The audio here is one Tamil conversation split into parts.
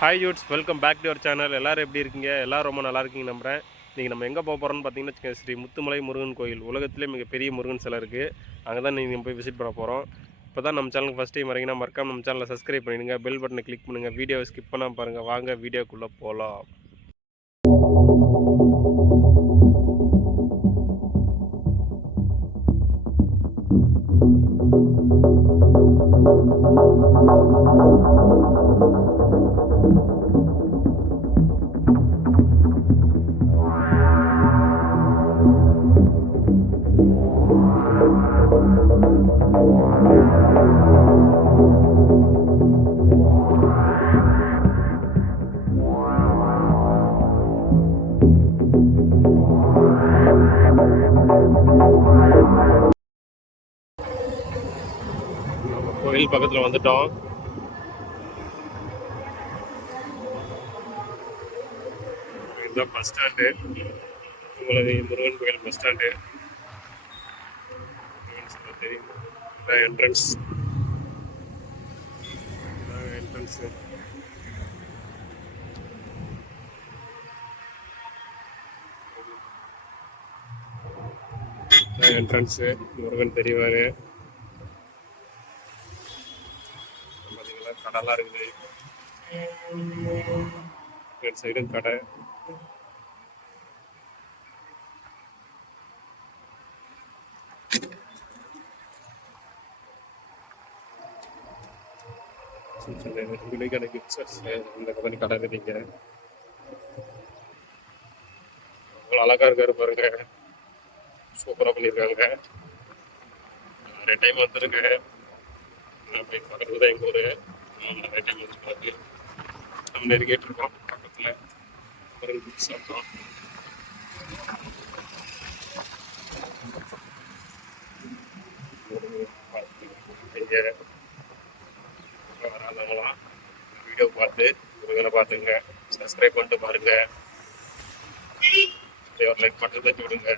Hi youths welcome back to our channel எல்லோரும் எப்படி இருக்கீங்க? எல்லோரும் ரொம்ப நல்லா இருக்கீங்க நம்புகிறேன் நீங்கள் நம்ம எங்கே போக போகிறோம்னு பார்த்தீங்கன்னா வச்சுக்கோங்க, ஸ்ரீ முத்துமலை முருகன் கோயில். உலகத்திலே மிகப்பெரிய முருகன் சிலை இருக்குது அங்கே தான் நீங்கள் போய் விசிட் பண்ண போகிறோம் இப்போ தான் நம்ம சேனலுக்கு ஃபஸ்ட் டைம் வரீங்கன்னா மறக்காம நம்ம சேனலை சப்ஸ்கிரைப் பண்ணிடுங்க. பெல் பட்டனை கிளிக் பண்ணுங்கள் வீடியோவை ஸ்கிப் பண்ணாமல் பாருங்கள் வாங்க வீடியோக்குள்ளே போகலாம் நம்ம கோயில் பக்கத்தில் வந்துட்டோம் இதுதான் பஸ் ஸ்டாண்டு உங்களது முருகன் கோயில் பஸ் ஸ்டாண்டு தெரியும் என்ட்ரன்ஸ் என்ட்ரன்ஸு என்ட்ரன்ஸு முருகன் தெரிவார் பார்த்தீங்கன்னா கடைலாம் இருக்குது. ரெண்டு சைடும் கடை. சின்ன சின்ன இந்த கடை இருக்குங்க அவ்வளோ அழகா இருக்காரு பாருங்க. சூப்பராக பண்ணியிருக்காங்க நிறைய டைம் வந்திருக்கேன் போய் பக்கத்தில் தான் எங்கள் ஊர் நிறைய டைம் வந்து பார்த்து நம்ம நெருங்கிட்டு இருக்கோம் பக்கத்தில் ஒரு புக் சாப்பிட்டோம். இங்கே வராதவங்களாம் வீடியோ பார்த்து முருகனை பார்த்துங்க சப்ஸ்கிரைப் பண்ணிட்டு பாருங்க ஒரு லைக் மட்டும் தட்டி விடுங்க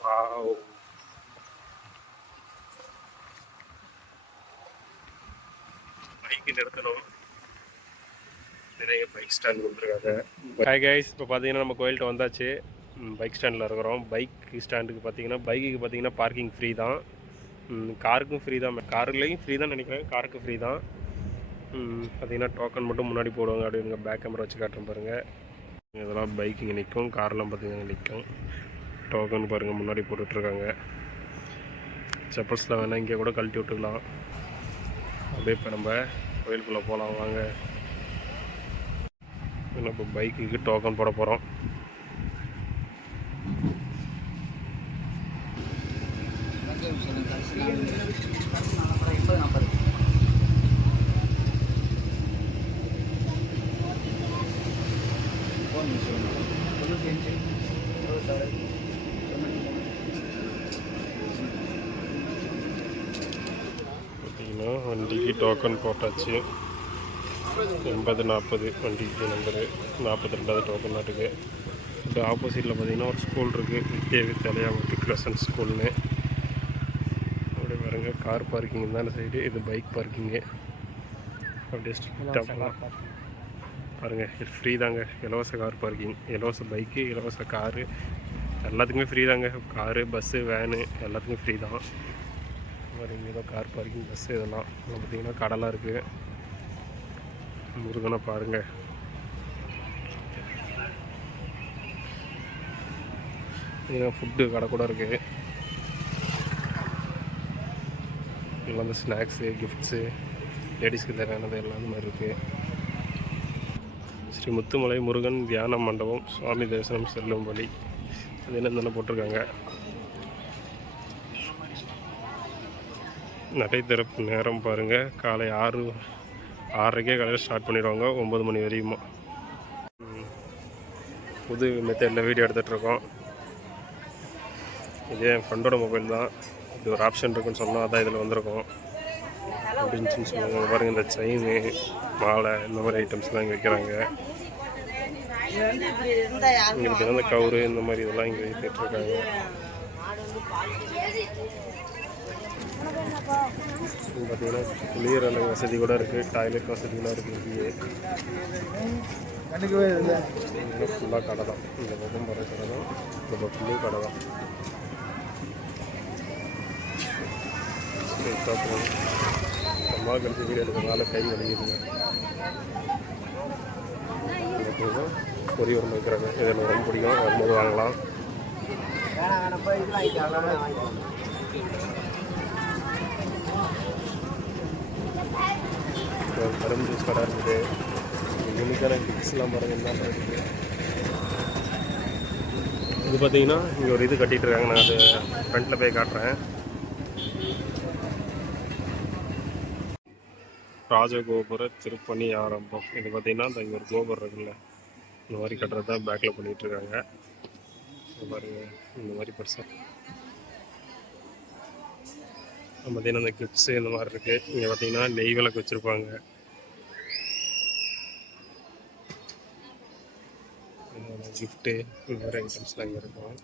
வாவ் பைக் நிறுத்தணும் நிறைய பைக் ஸ்டாண்ட் கொடுத்துருக்காங்க ஹாய் கைஸ் இப்போ பார்த்தீங்கன்னா நம்ம கோயில்கிட்ட வந்தாச்சு. பைக் ஸ்டாண்டில் இருக்கிறோம். பைக் ஸ்டாண்டுக்கு பார்த்தீங்கன்னா பைக்குக்கு பார்த்தீங்கன்னா பார்க்கிங் ஃப்ரீ தான். காருக்கும் ஃப்ரீ தான். காருலேயும் ஃப்ரீ தான் நினைக்கிறேன். காருக்கு ஃப்ரீ தான். பார்த்தீங்கன்னா டோக்கன் மட்டும் முன்னாடி போடுவாங்க. அப்படிங்க பேக் கேமரா வச்சு காட்டுறேன் பாருங்கள் இதெல்லாம் பைக் இங்கே நிற்கும் கார்லாம் பார்த்தீங்கன்னா நிற்கும் டோக்கன் பாருங்கள் முன்னாடி போட்டுட்ருக்காங்க. செப்பல்ஸில் வேணால் இங்கே கூட கழட்டி விட்டுக்கலாம். அப்படியே இப்போ நம்ம கோயிலுக்குள்ளே போகலாம் வாங்க. நம்ம இப்போ பைக்குக்கு டோக்கன் போட போகிறோம் பார்த்தீங்கன்னா வண்டிக்கு டோக்கன் போட்டாச்சு எண்பது நாற்பது வண்டிக்கு நம்பரு நாற்பத்தி ரெண்டாவது டோக்கன் நாட்டுக்கு இது ஆப்போசிட்டில் பார்த்தீங்கன்னா ஒரு ஸ்கூல் இருக்குது வித்யா வித்யாலயா மெட்ரிகுலேஷன் ஸ்கூல்னு அப்படியே பாருங்க கார் பார்க்கிங் தானே சைடு இது பைக் பார்க்கிங்கு அப்படியே ஸ்ட்ரிக்டாக போகலாம் பாருங்கள் இது ஃப்ரீ தாங்க. இலவச கார் பார்க்கிங் இலவச பைக்கு இலவச காரு எல்லாத்துக்குமே ஃப்ரீ தாங்க. காரு பஸ்ஸு வேனு எல்லாத்துக்குமே ஃப்ரீ தான். மாதிரி ஏதோ கார் பார்க்கிங் பஸ்ஸு இதெல்லாம். பார்த்திங்கன்னா பார்த்தீங்கன்னா கடலாக இருக்குது முருகனை பாருங்கள் இங்கே ஃபுட்டு கடை கூட இருக்குது இதில் வந்து ஸ்நாக்ஸு கிஃப்ட்ஸு லேடிஸ்க்கு தேவையானது எல்லாம் மாதிரி இருக்குது ஸ்ரீ முத்துமலை முருகன் தியான மண்டபம் சுவாமி தரிசனம் செல்லும் வழி. அது என்னென்ன போட்டிருக்காங்க. நடை திறப்பு நேரம் பாருங்கள் காலை ஆறு ஆறரைக்கே காலையில் ஸ்டார்ட் பண்ணிடுவாங்க. ஒம்பது மணி வரையுமா. புது மெத்தடில் வீடியோ எடுத்துகிட்ருக்கோம் இதே என் ஃப்ரெண்டோட மொபைல் தான். இது ஒரு ஆப்ஷன் இருக்குன்னு சொன்னால் அதான் இதில் வந்திருக்கோம். அப்படின்னு சொல்லுவாங்க. பாருங்கள் இந்த செயின் மாலை இந்த மாதிரி ஐட்டம்ஸ்லாம் இங்கே வைக்கிறாங்க. வந்து இங்கே பார்த்தீங்கன்னா இந்த கவுரு இந்த மாதிரி இதெல்லாம் இங்கே வித்துட்டு இருக்காங்க மாடு வந்து இங்க பார்த்தீங்கன்னா குளியல் வசதி கூட இருக்குது டாய்லெட் வசதி கூட இருக்குது இங்கேயே. கண்டுக்கவே இல்லை இங்கே ஃபுல்லாக கடை தான். இந்த பக்கம் போகிற கடை தான். இந்த பக்கம்லேயும் கடை தான். ஸ்ட்ரெயிட்டாக போகும் அம்மா கழிச்சு வீடு எடுக்கிறதுனால கை வலிக்குதுங்க. பொரி உரம் வைக்கிறாங்க. இது எனக்கு ரொம்ப பிடிக்கும்? வரும்போது வாங்கலாம். இப்போ கரும்பு ஜூஸ் கடை இருக்குது. யூனிக்கான கிட்ஸ்லாம் பாருங்க என்ன இருக்குது இது பார்த்தீங்கன்னா இங்கே ஒரு இது கட்டிட்டு இருக்காங்க. நான் அது ஃப்ரண்ட்டில் போய் காட்டுறேன். ராஜகோபுர திருப்பணி ஆரம்பம். இது பார்த்தீங்கன்னா இந்த இங்கே ஒரு கோபுரம் இருக்குல்ல. இந்த மாதிரி கட்டுறது தான் பேக்கில் பண்ணிகிட்ருக்காங்க இருக்காங்க. இந்த இந்த மாதிரி பெருசாக பார்த்தீங்கன்னா இந்த கிப்ஸு இந்த மாதிரி இருக்குது இங்கே பார்த்தீங்கன்னா நெய் விளக்கு வச்சுருப்பாங்க. கிஃப்ட்டு இந்த மாதிரி ஐட்டம்ஸ்லாம் இங்கே இருக்கும்.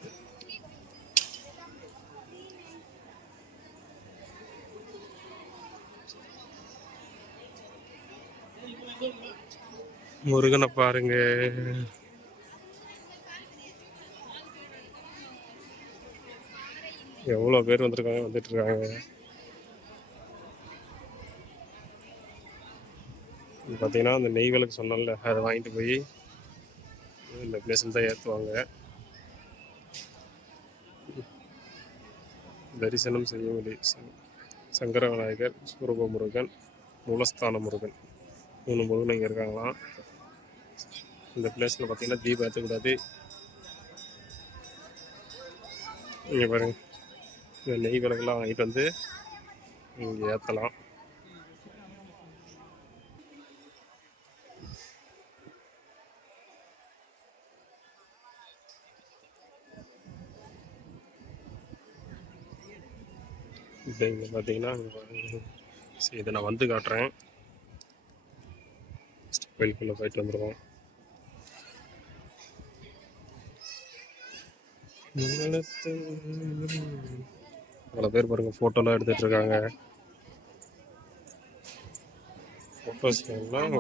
முருகனை பாருங்க. எவ்வளோ பேர் வந்திருக்காங்க வந்துட்டு இருக்காங்க. இது பார்த்தீங்கன்னா அந்த நெய் விளக்கு சொன்னோம்ல அதை வாங்கிட்டு போய் இந்த பிளேஸில் தான் ஏற்றுவாங்க தரிசனம் செய்ய வழி சங்கர விநாயகர் சுரூப முருகன் மூலஸ்தான முருகன் மூணு முருகன் இங்கே இருக்காங்களாம். இந்த பிளேஸில் பார்த்தீங்கன்னா தீபம் ஏற்றக்கூடாது இங்கே பாருங்க. இந்த நெய் விளக்கெல்லாம் வாங்கிட்டு வந்து இங்கே ஏற்றலாம் இப்போ இங்கே பார்த்தீங்கன்னா சரி இதை நான் வந்து காட்டுறேன். கோயிலுக்குள்ளே போயிட்டு வந்துடுவோம் பல பேர் பாருங்க ஃபோட்டோலாம் எடுத்துட்டு இருக்காங்க. ஃபோட்டோஸ்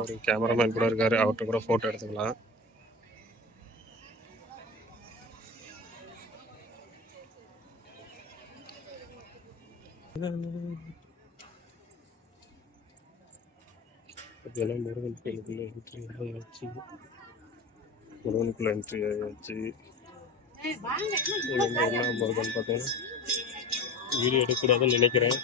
ஒரு கேமராமேன் கூட இருக்காரு அவர்கிட்ட கூட ஃபோட்டோ எடுத்துக்கலாம். இதெல்லாம் முருகன் கோயிலுக்குள்ள என்ட்ரி ஆயாச்சு முருகனுக்குள்ள என்ட்ரி ஆயாச்சு என்ன முருகன் பார்த்தீங்கன்னா வீடியோ எடுக்கக்கூடாதுன்னு நினைக்கிறேன்.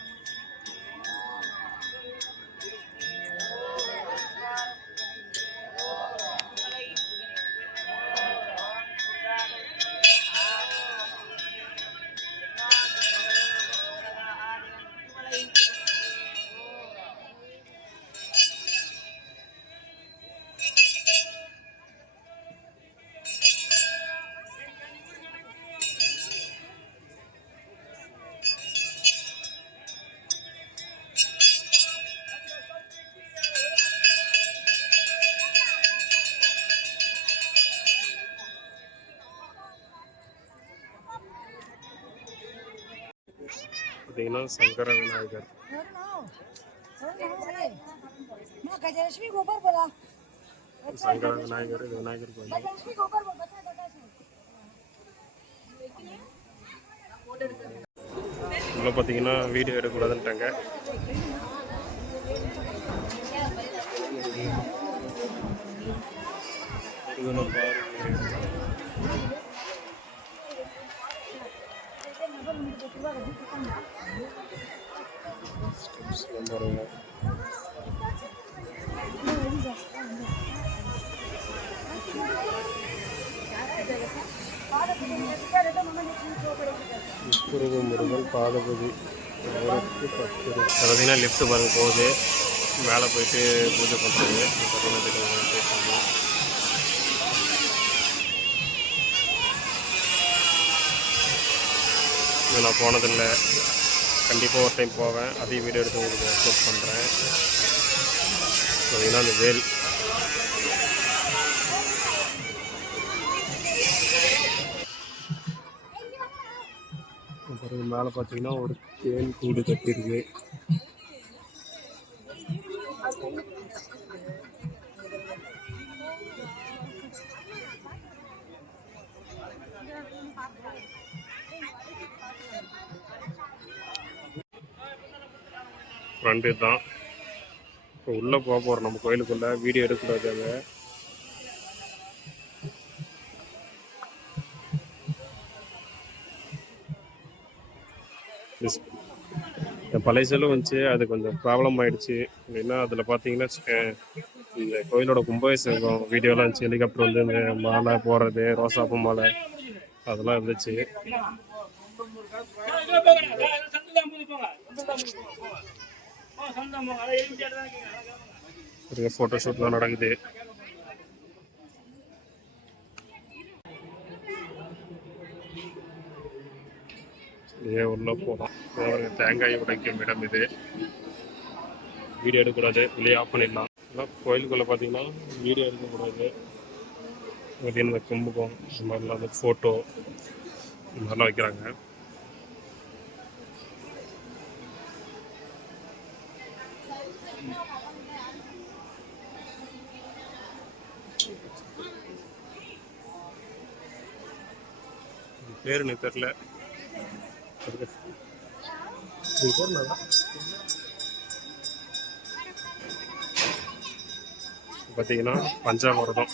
பார்த்தீங்கன்னா சங்கர விநாயகர். சங்கர விநாயகர் இது விநாயகர் கோயில். உள்ள பார்த்தீங்கன்னா வீடியோ எடுக்கக்கூடாதுன்ட்டாங்க. முருக முருகன் பாதபதி ஆயிரத்தி பத்து ரூபா. அது பார்த்தீங்கன்னா லிஃப்ட் பாருங்க போகுது மேலே போயிட்டு பூஜை பண்ணுறது பார்த்தீங்கன்னா இது நான் போனதில்லை. கண்டிப்பாக ஒரு டைம் போவேன். அதையும் வீடியோ எடுத்து உங்களுக்கு அப்லோட் பண்ணுறேன் பார்த்தீங்கன்னா அந்த வேல். அப்புறம் மேலே பார்த்தீங்கன்னா ஒரு தேன் கூடு கட்டியிருக்கு. ஃப்ரண்ட்டு தான். இப்போ உள்ளே போக போகிறோம் நம்ம கோயிலுக்குள்ளே. வீடியோ எடுக்கக்கூடாது அங்கே. இந்த பழைய செல்லும் வந்துச்சு. அது கொஞ்சம் ப்ராப்ளம் ஆயிடுச்சு. அப்படின்னா அதில் பார்த்தீங்கன்னா வச்சுக்கோங்க, இந்த கோயிலோட கும்பாபிஷேகம் வீடியோலாம் இருந்துச்சு ஹெலிகாப்டர் வந்து இந்த மாலை போடுறது ரோசாப்பூ மாலை அதெல்லாம் இருந்துச்சு. ஒரு ஃபோட்டோ ஷூட்லாம் நடக்குது. இதே உள்ள போகலாம் ஒரு தேங்காய் உடைக்கும் இடம் இது. வீடியோ எடுக்கக்கூடாது. வெளியே ஆஃப் பண்ணிடலாம். ஆனால் கோயிலுக்குள்ளே பார்த்தீங்கன்னா வீடியோ எடுக்கக்கூடாது. பார்த்தீங்கன்னா இந்த கும்பகம் இந்த மாதிரிலாம் வந்து ஃபோட்டோ இந்த மாதிரிலாம் வைக்கிறாங்க. பேர் எனக்கு தெரில பார்த்தீங்கன்னா பஞ்சாமிரதம்.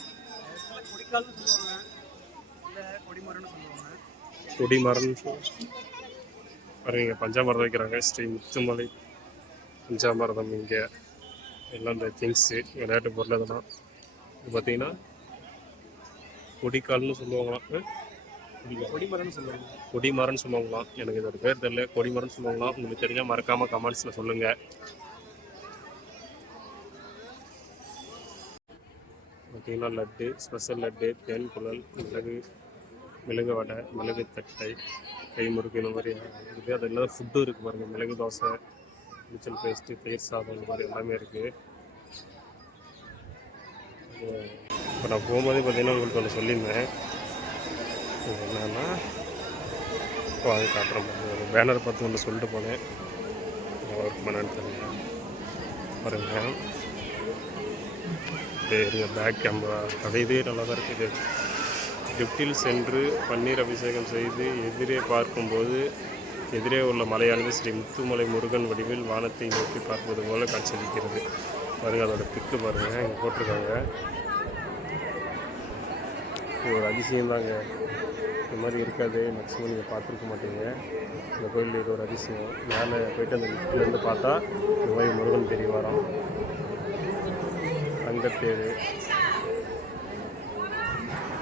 கொடிமரம்னு சொல்லு- பாருங்க பஞ்சாமிரதம் வைக்கிறாங்க. ஸ்ரீ முத்துமலை பஞ்சாமிரதம் இங்கே. எல்லாம் இந்த திங்ஸு விளையாட்டு பொருள் இதெல்லாம் இது பார்த்தீங்கன்னா கொடிக்கால்னு சொல்லுவாங்களாம். கொடிமரம்னு சொல்லுவாங்க. கொடிமரம்னு சொல்லுவாங்களாம். எனக்கு இதோட பேர் தெரியல. கொடிமரம்னு சொல்லுவாங்களாம். உங்களுக்கு தெரிஞ்சால் மறக்காமல் கமெண்ட்ஸில் சொல்லுங்கள் பார்த்தீங்கன்னா லட்டு. ஸ்பெஷல் லட்டு. தேன் குழல் மிளகு மிளகு வடை மிளகு தட்டை கை முறுக்கு இந்த மாதிரி இருக்குது. அது இல்லாத ஃபுட்டும் இருக்குது பாருங்கள் மிளகு தோசை நீச்சல் பேஸ்ட்டு தயிர் சாதம் இந்த மாதிரி எல்லாமே இருக்குது இப்போ நான் போகும்போதே பார்த்தீங்கன்னா உங்களுக்கு ஒன்று சொல்லியிருந்தேன். இது என்னன்னா இப்போ அது காட்டுறேன் ஒரு பேனர் பார்த்து ஒன்று சொல்லிட்டு போனேன். ஒர்க் பண்ணான்னு தெரியல. பாருங்க. இது பேக் கேமரா அது இதே நல்லா தான் இருக்குது. லிஃப்டில் சென்று பன்னீர் அபிஷேகம் செய்து எதிரே பார்க்கும்போது எதிரே உள்ள மலையானது ஸ்ரீ முத்துமலை முருகன் வடிவில் வானத்தை நோக்கி பார்ப்பது போல காட்சியளிக்கிறது. பாருங்கள் அதோட பிக்கு பாருங்கள் இங்கே போட்டிருக்காங்க. ஒரு அதிசயம்தாங்க. இந்த மாதிரி இருக்காது மேக்ஸிமம் நீங்கள் பார்த்துருக்க மாட்டீங்க. இந்த கோயில் இது ஒரு அதிசயம். மேலே போயிட்டு அந்த லிஃப்ட்லேருந்து பார்த்தா இந்த மாதிரி முருகன் தெரிய வரோம் தங்கத்தேரு.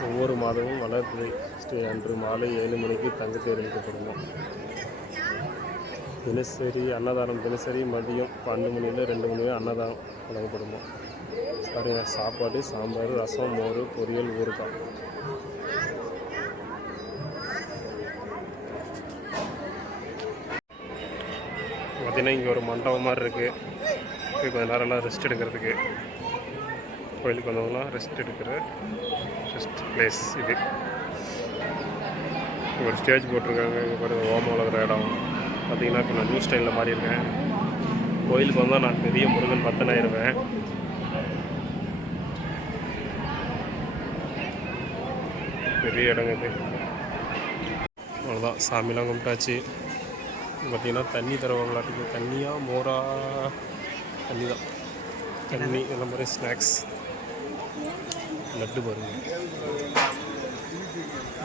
ஒவ்வொரு மாதமும் வளர்த்து ஸ்ரீ அன்று மாலை ஏழு மணிக்கு தங்கத்தேர் இழுக்கப்படும் தினசரி அன்னதானம் தினசரி மதியம் பன்னெண்டு மணியில் ரெண்டு மணி அன்னதானம் வழங்கப்படுமா. பாருங்கள் சாப்பாடு சாம்பார் ரசம் மோர் பொரியல் ஊறுகாய். பார்த்தீங்கன்னா இங்கே ஒரு மண்டபம் மாதிரி இருக்குது போய் நேரம்லாம் ரெஸ்ட் எடுக்கிறதுக்கு. கோயிலுக்கு வந்தவங்களாம் ரெஸ்ட் எடுக்கிற ரெஸ்ட் பிளேஸ் இது. ஒரு ஸ்டேஜ் போட்டிருக்காங்க. இங்கே பாருங்க ஓமம் வளர்கிற இடம். பார்த்தீங்கன்னா இப்போ நான் நியூ ஸ்டைலில் மாறி இருக்கேன். கோயிலுக்கு வந்தால் நான் பெரிய முருகன் பத்தனாயிருவேன் பெரிய இடங்க இது. அவ்வளோதான் சாமிலாம் கும்பிட்டாச்சு. பார்த்தீங்கன்னா தண்ணி தருவாங்களாட்டுக்கு தண்ணியாக மோரா தண்ணி தான் தண்ணி இந்த மாதிரி ஸ்நாக்ஸ் லட்டு பாருங்கள்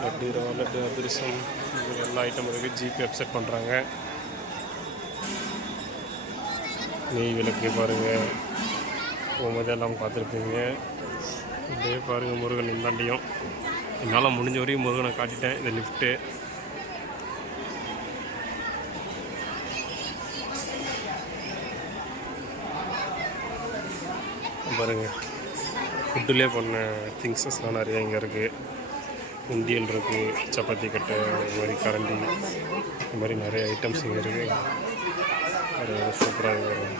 லட்டு ரவா லட்டு அதிரசம் எல்லா ஐட்டம் இருக்குது ஜிபே அப்செட் பண்ணுறாங்க நெய் விளக்கு பாருங்கள் போகும்போது எல்லாம் பார்த்துருப்பீங்க. அப்படியே பாருங்கள் முருகன் இந்தாண்டியும். என்னால் முடிஞ்ச வரையும் முருகனை காட்டிட்டேன். இந்த லிஃப்ட்டு பாருங்கள் ஃபுட்டுலேயே பண்ண திங்ஸஸ்லாம் நிறையா இங்கே இருக்குது உண்டியல் இருக்குது சப்பாத்தி கட்டை இது மாதிரி கரண்டி இந்த மாதிரி நிறைய ஐட்டம்ஸ் இங்கே இருக்குது அது சூப்பராக வரும்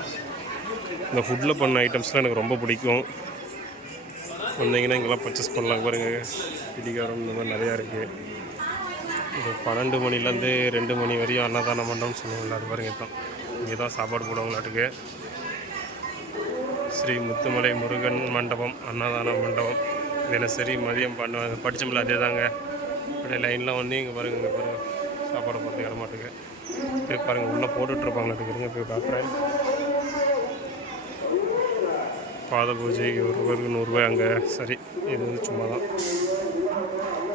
இந்த ஃபுட்டில் பண்ண ஐட்டம்ஸ்லாம் எனக்கு ரொம்ப பிடிக்கும். வந்தீங்கன்னா இங்கெல்லாம் பர்ச்சேஸ் பண்ணலாம் பாருங்கள் பிடிக்காரம் இந்த மாதிரி நிறையா இருக்குது பன்னெண்டு மணிலேருந்து ரெண்டு மணி வரையும் அன்னதான பண்ணோம்னு சொல்லுவோம் அது பாருங்க தான் இங்கே தான் சாப்பாடு போடுவாங்களாட்டுக்கு. ஸ்ரீ முத்துமலை முருகன் மண்டபம் அன்னதான மண்டபம் தினசரி மதியம் பண்ணுவாங்க படித்தோம்ல அதே தாங்க அப்படியே லைன்லாம் வந்து இங்கே பாருங்க இங்கே பாருங்க. சாப்பாடு போகிறது இடமாட்டுக்கு போய் பாருங்கள் உள்ளே போட்டுட்ருப்பாங்களாட்டுக்கு இருங்க போய் பார்க்குறேன். பாத பூஜை ஒருவருக்கு நூறுரூவா அங்கே. சரி இது வந்து சும்மா தான்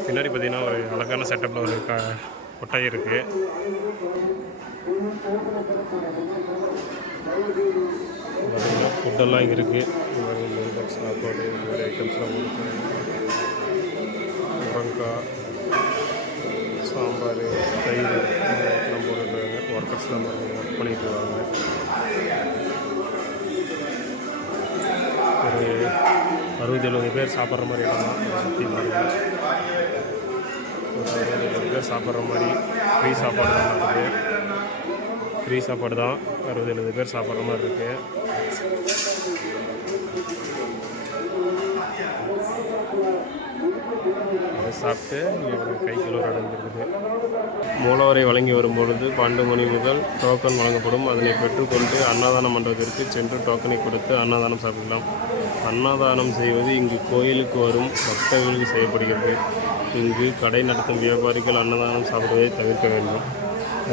பின்னாடி பார்த்தீங்கன்னா ஒரு அழகான செட்டப்பில் ஒரு க கொட்டை இருக்குது பார்த்தீங்கன்னா ஃபுட்டெல்லாம் இருக்குது சாப்பாடு இந்த மாதிரி ஐட்டம்ஸ்லாம் கொடுக்கு முருங்காய் சாம்பார் தயிர் எல்லாம் போட்டுருக்காங்க. ஒர்க்கர்ஸ்லாம் ஒர்க் பண்ணிகிட்டு இருக்காங்க. ஒரு அறுபது எழுபது பேர் சாப்பிட்ற மாதிரி இடமா தான். சுற்றி பாருங்கள் ஒரு அறுபது எழுபது பேர் சாப்பிட்ற மாதிரி ஃப்ரீ சாப்பாடு தான் இருக்குது. ஃப்ரீ சாப்பாடு தான். அறுபது எழுபது பேர் சாப்பிட்ற மாதிரி இருக்குது அதை சாப்பிட்டு இங்கே ஒரு கைக்கில் அடைஞ்சிருக்குது. மூலவரை வழங்கி வரும்பொழுது பன்னெண்டு மணி முதல் டோக்கன் வழங்கப்படும். அதனை பெற்றுக்கொண்டு அன்னதான மண்டபத்திற்கு சென்று டோக்கனை கொடுத்து அன்னதானம் சாப்பிடலாம். அன்னதானம் செய்வது இங்கு கோயிலுக்கு வரும் பக்தர்களுக்கு செய்யப்படுகிறது. இங்கு கடை நடத்தும் வியாபாரிகள் அன்னதானம் சாப்பிடுவதை தவிர்க்க வேண்டும்.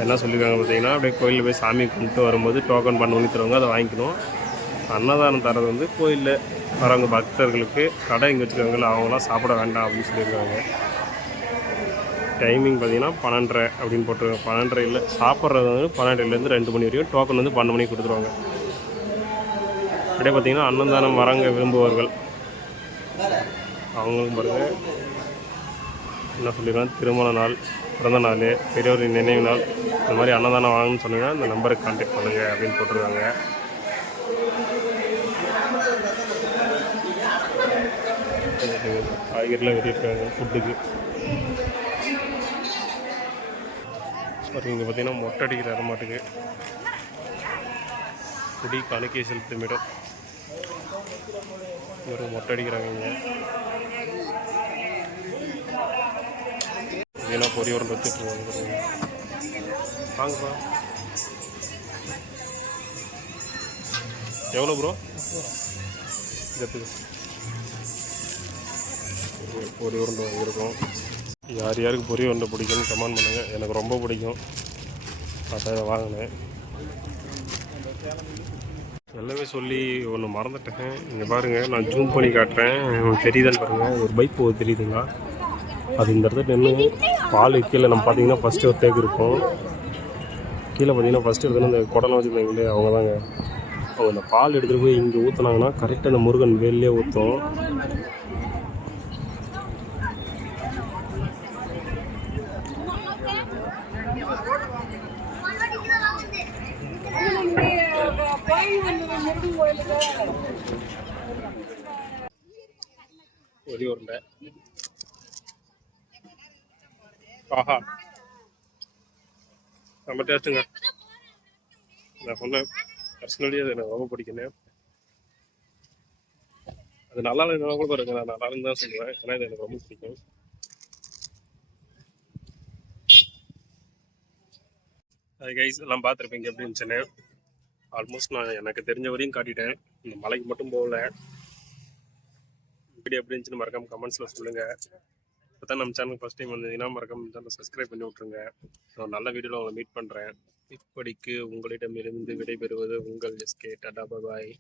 என்ன சொல்லியிருக்காங்க பார்த்தீங்கன்னா அப்படியே கோயிலில் போய் சாமி கும்பிட்டு வரும்போது டோக்கன் பண்ண பண்ணி தருவாங்க அதை வாங்கிக்கணும். அன்னதானம் தரது வந்து கோயிலில் வரவங்க பக்தர்களுக்கு கடை இங்கே வச்சுருக்காங்களா அவங்களாம் சாப்பிட வேண்டாம் அப்படின்னு சொல்லியிருக்காங்க. டைமிங் பார்த்தீங்கன்னா பன்னெண்டரை அப்படின்னு போட்டிருக்காங்க. பன்னெண்டரை இல்லை சாப்பிட்றது வந்து பன்னெண்டுலேருந்து ரெண்டு மணி வரைக்கும் டோக்கன் வந்து பன்னெண்டு மணிக்கு கொடுத்துருவாங்க. அப்படியே பார்த்தீங்கன்னா அன்னதானம் வரங்க விரும்புவார்கள் அவங்களும் பாருங்க என்ன சொல்லியிருக்காங்க திருமண நாள் பிறந்த நாள் பெரியவரின் நினைவு நாள் இந்த மாதிரி அன்னதானம் வாங்கணும்னு சொன்னீங்கன்னா இந்த நம்பருக்கு கான்டாக்ட் பண்ணுங்கள் அப்படின்னு போட்டிருக்காங்க. காய்கறிலாம் வெட்டியிருக்காங்க ஃபுட்டுக்கு இங்கே பார்த்தீங்கன்னா மொட்டை அடிக்கிற மாட்டுக்கு. குடி காணிக்கை செலுத்தும் இடம். ஒரு மொட்டை அடிக்கிறாங்க இங்கே. இதெல்லாம் பொரிய உருண்டை வச்சுட்ருக்காங்க பாருங்க. வாங்கப்பா. எவ்வளோ ப்ரோ இதுக்கு பொரி உருண்டை வாங்கியிருக்கோம். யார் யாருக்கு பொரி உருண்டை பிடிக்கும்னு கமெண்ட் பண்ணுங்கள் எனக்கு ரொம்ப பிடிக்கும். அதை வாங்கினேன். எல்லாமே சொல்லி ஒன்று மறந்துட்டேன். இங்கே பாருங்கள் நான் ஜூம் பண்ணி காட்டுறேன். உங்களுக்கு தெரியுதான்னு பாருங்கள் ஒரு பைக் போகுது தெரியுதுங்களா? அது இந்த இடத்துல நின்று பால் கீழே நம்ம பார்த்தீங்கன்னா ஃபஸ்ட்டு ஒரு தேக்கு இருக்கும். கீழே பார்த்தீங்கன்னா ஃபஸ்ட்டு எடுத்துன்னு இந்த குடலாம் வச்சுருந்தாங்களே அவங்க தாங்க அவங்க இந்த பால் எடுத்துகிட்டு போய் இங்கே ஊற்றுனாங்கன்னா கரெக்டாக அந்த முருகன் வேலையே ஊற்றும் ஒரே உருண்டை. ஆஹா. நம்ம டேஸ்ட்டுங்க. நான் சொன்னேன் பர்சனலி அது எனக்கு ரொம்ப பிடிக்குன்னு அது நல்லா இல்லைன்னா கூட பாருங்க நான் நல்லா இருந்து தான் சொல்லுவேன். ஏன்னா இது எனக்கு ரொம்ப பிடிக்கும். அது கைஸ் எல்லாம் பார்த்துருப்பீங்க எப்படி இருந்துச்சுன்னு ஆல்மோஸ்ட் நான் எனக்கு தெரிஞ்ச வரையும் காட்டிட்டேன். இந்த மலைக்கு மட்டும் போகல. வீடியோ எப்படி இருந்துச்சுன்னு மறக்காம கமெண்ட்ஸில் சொல்லுங்கள் இப்போ தான் நம்ம சேனல் ஃபஸ்ட் டைம் வந்தீங்கன்னா மறக்காம சேனல் சப்ஸ்கிரைப் பண்ணி விட்ருங்க ஸோ நல்ல வீடியோவில் உங்களை மீட் பண்ணுறேன் இப்படிக்கு உங்களிடமிருந்து விடைபெறுவது உங்கள் எஸ்கே டாடா பாய்